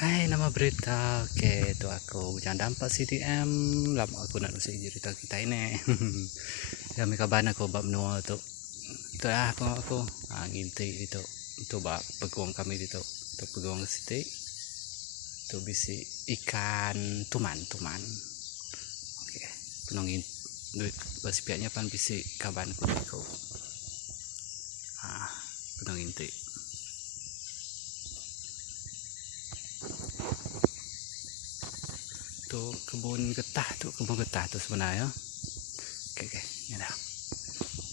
Hai, nama berita. Oke, itu aku jangan dampak CDM. Lama aku nak nulis cerita kita ini. Ya, mereka bana aku bab menua tu. Itu lah pengau aku. Nginti itu bab peguang kami itu. Itu peguang siti. Itu bisi ikan tuman. Oke, penongin duit basipiaknya pan bisi kaban ku. Penongin ti. Tuh kebun getah tuh sebenarnya. Oke, ya dah.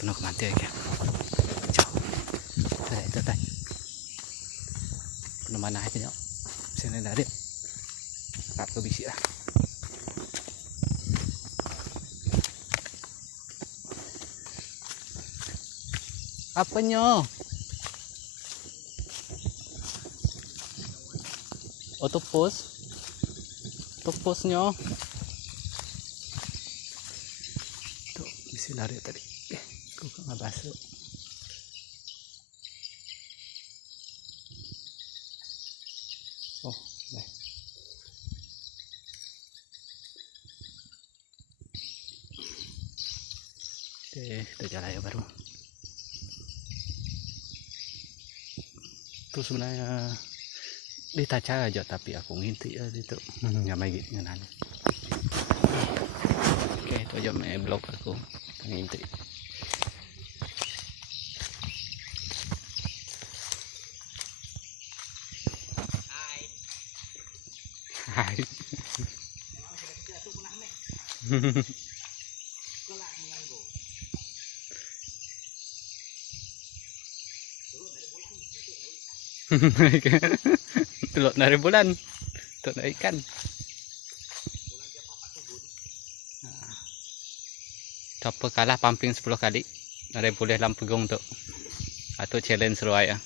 Penuh kemanti ya. Jauh. Itu. Penuh mana aja nyok. Sini dari. Tak ke bisi lah. Apanya? Topusnya tuh bisa lari tadi. Aku nggak basuh. Oh, baik. Itu jalan yang baru. Itu sebenarnya ditaca aja tapi aku nginti ya itu nggak main ngenan. Oke, itu aja main blog aku nginti. Hai. Telur dari bulan untuk ikan. Coba kalah pumping 10 kali dari boleh lampu gong tuh atau challenge seru ya.